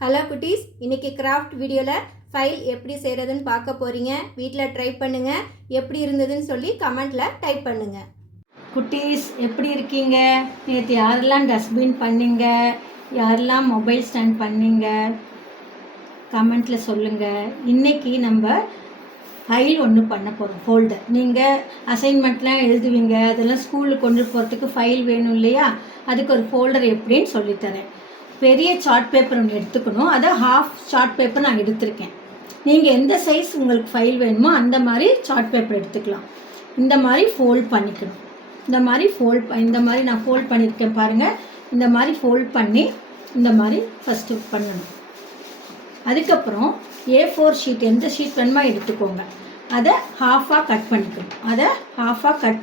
Hello குட்டீஸ், இன்னைக்கு craft வீடியோவில் ஃபைல் எப்படி செய்கிறதுன்னு பார்க்க போகிறீங்க. வீட்டில் ட்ரை பண்ணுங்கள். எப்படி இருந்ததுன்னு சொல்லி கமெண்ட்டில் டைப் பண்ணுங்கள். குட்டீஸ் எப்படி இருக்கீங்க? நேற்று யாரெல்லாம் டஸ்ட்பின் பண்ணிங்க, யாரெல்லாம் மொபைல் ஸ்டாண்ட் பண்ணிங்க, கமெண்ட்டில் சொல்லுங்கள். இன்றைக்கி நம்ம ஃபைல் ஒன்று பண்ண போகிறோம். ஃபோல்டர். நீங்கள் அசைன்மெண்ட்லாம் எழுதுவீங்க, அதெல்லாம் ஸ்கூலுக்கு கொண்டு போகிறதுக்கு ஃபைல் வேணும் இல்லையா? அதுக்கு ஒரு ஃபோல்டர் எப்படின்னு சொல்லித்தரேன். பெரிய சார்ட் பேப்பர் ஒன்று எடுத்துக்கணும். அதை ஹாஃப் சார்ட் பேப்பர் நான் எடுத்திருக்கேன். நீங்கள் எந்த சைஸ் உங்களுக்கு ஃபைல் வேணுமோ அந்த மாதிரி சார்ட் பேப்பர் எடுத்துக்கலாம். இந்த மாதிரி ஃபோல்ட் பண்ணிக்கணும். இந்த மாதிரி நான் ஃபோல்ட் பண்ணியிருக்கேன் பாருங்கள். இந்த மாதிரி ஃபோல்ட் பண்ணி இந்த மாதிரி ஃபஸ்ட்டு பண்ணணும். அதுக்கப்புறம் A4 ஷீட், எந்த ஷீட் வேணுமோ எடுத்துக்கோங்க. அதை ஹாஃபாக கட்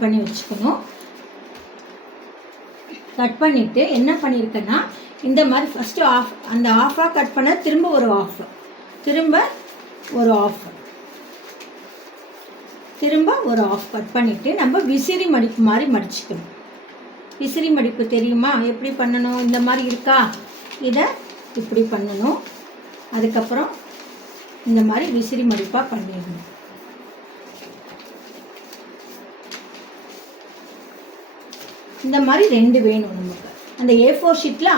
பண்ணி வச்சுக்கணும். கட் பண்ணிவிட்டு என்ன பண்ணியிருக்கேன்னா, இந்த மாதிரி ஃபஸ்ட்டு அந்த ஆஃபாக கட் பண்ண திரும்ப ஒரு ஆஃப் கட் பண்ணிவிட்டு நம்ம விசிறி மடிப்பு மாதிரி மடிச்சுக்கணும். விசிறி மடிப்பு தெரியுமா? எப்படி பண்ணணும்? இந்த மாதிரி இருக்கா? இதை இப்படி பண்ணணும். அதுக்கப்புறம் இந்த மாதிரி விசிறி மடிப்பாக பண்ணிடணும். இந்த மாதிரி 2 வேணும் நமக்கு. அந்த A4 ஷீட்டில்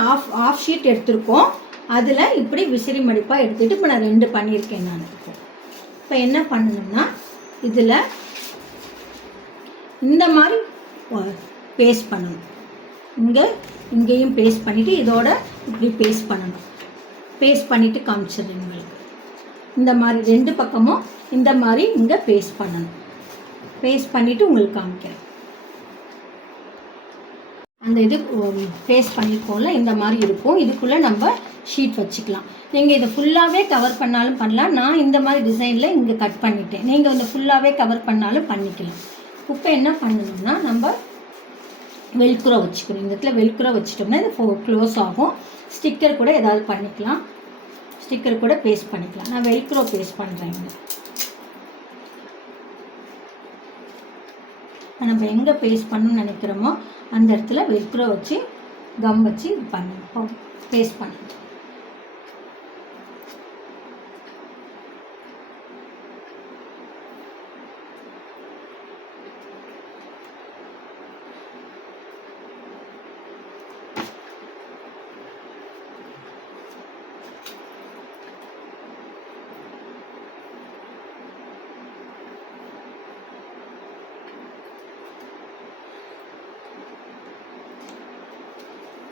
ஆஃப் ஷீட் எடுத்திருக்கோம். அதில் இப்படி விசிறி மடிப்பாக எடுத்துகிட்டு இப்போ நான் 2 பண்ணியிருக்கேன். நான் இப்போ என்ன பண்ணணும்னா, இதில் இந்த மாதிரி பேஸ்ட் பண்ணணும். இங்கேயும் பேஸ்ட் பண்ணிவிட்டு இதோட இப்படி பேஸ்ட் பண்ணணும். பேஸ்ட் பண்ணிவிட்டு காமிச்சிடுறேன் உங்களுக்கு. இந்த மாதிரி 2 பக்கமும் இந்த மாதிரி இங்கே பேஸ்ட் பண்ணணும். பேஸ்ட் பண்ணிவிட்டு உங்களுக்கு காமிக்கிறேன். அந்த இது பேஸ்ட் பண்ணியிருக்கோம்ல, இந்த மாதிரி இருக்கும். இதுக்குள்ளே நம்ம ஷீட் வச்சுக்கலாம். நீங்கள் இதை ஃபுல்லாகவே கவர் பண்ணாலும் பண்ணலாம். நான் இந்த மாதிரி டிசைனில் இங்கே கட் பண்ணிட்டேன். நீங்கள் வந்து ஃபுல்லாகவே கவர் பண்ணாலும் பண்ணிக்கலாம். இப்போ என்ன பண்ணணும்னா, நம்ம வெல்க்ரோ வச்சுக்கணும். இந்த இடத்துல வெல்க்ரோ வச்சுட்டோம்னா இது க்ளோஸ் ஆகும். ஸ்டிக்கர் கூட ஏதாவது பண்ணிக்கலாம். ஸ்டிக்கர் கூட பேஸ்ட் பண்ணிக்கலாம். நான் வெல்க்ரோ பேஸ்ட் பண்ணுறேன். நம்ம எங்கே பேஸ்ட் பண்ணணும்னு நினைக்கிறோமோ அந்த இடத்துல வெல்க்ரோ வச்சு கம் வச்சு இது பண்ணணும். பேஸ்ட் பண்ணணும்.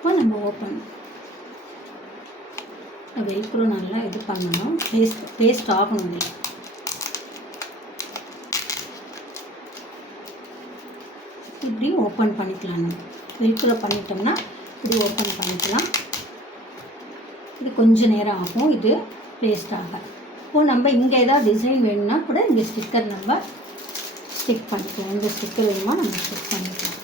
இப்போ நம்ம ஓப்பன் வெல்க்ரோ நல்லா இது பண்ணணும். பேஸ்ட் ஆகணும். இல்லை இப்படி ஓப்பன் பண்ணிக்கலாம். நம்ம வெல்க்ரோ பண்ணிட்டோம்னா இப்படி ஓப்பன் பண்ணிக்கலாம். இது கொஞ்சம் நேரம் ஆகும். இது பேஸ்ட் ஆக. இப்போது நம்ம இங்கே ஏதாவது டிசைன் வேணும்னா கூட இங்கே ஸ்டிக்கர் நம்ம ஸ்டிக் பண்ணிக்கலாம். இந்த ஸ்டிக்கர் வேணுமா நம்ம ஸ்டிக் பண்ணிக்கலாம்.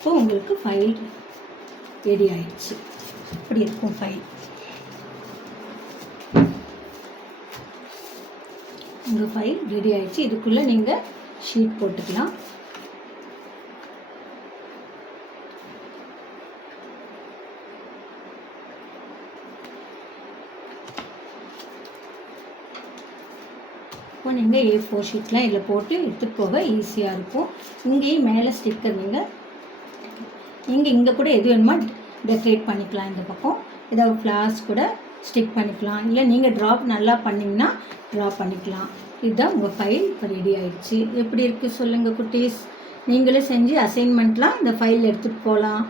இப்போ உங்களுக்கு ஃபைல் ரெடி ஆயிடுச்சு. இப்படி இருக்கும் ஃபைல். உங்கள் ஃபைல் ரெடி ஆயிடுச்சு. இதுக்குள்ளே நீங்கள் ஷீட் போட்டுக்கலாம். இப்போ நீங்கள் A4 ஷீட்லாம் இதில் போட்டு எடுத்துகிட்டு போக ஈஸியாக இருக்கும். இங்கேயும் மேலே ஸ்டிக்கர் நீங்கள் இங்கே கூட எது வேணுமா டெக்கரேட் பண்ணிக்கலாம். இந்த பக்கம் ஏதாவது ஃப்ளார்ஸ் கூட ஸ்டிக் பண்ணிக்கலாம். இல்லை நீங்கள் நல்லா பண்ணிங்கன்னா ட்ரா பண்ணிக்கலாம். இதுதான் உங்கள் ஃபைல் இப்போ ரெடி ஆயிடுச்சு. எப்படி இருக்குது சொல்லுங்கள் குட்டீஸ். நீங்களே செஞ்சு அசைன்மெண்ட்லாம் இந்த ஃபைல் எடுத்துகிட்டு போகலாம்.